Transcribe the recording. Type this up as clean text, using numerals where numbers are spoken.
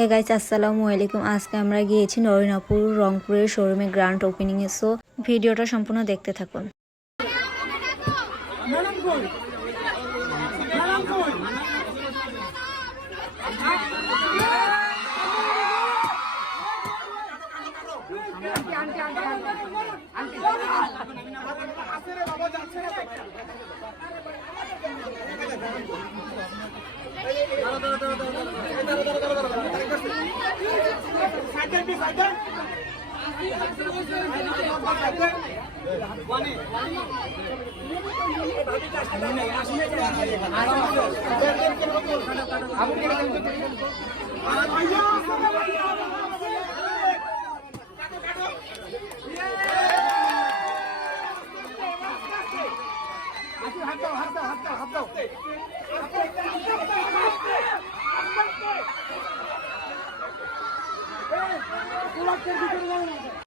Hey guys, আসসালামু আলাইকুম। আজকে আমরা গিয়েছি নরিনাপুর রংপুরের শোরুমে গ্র্যান্ড ওপেনিং এ। সো ভিডিওটা সম্পূর্ণ দেখতে থাকুন।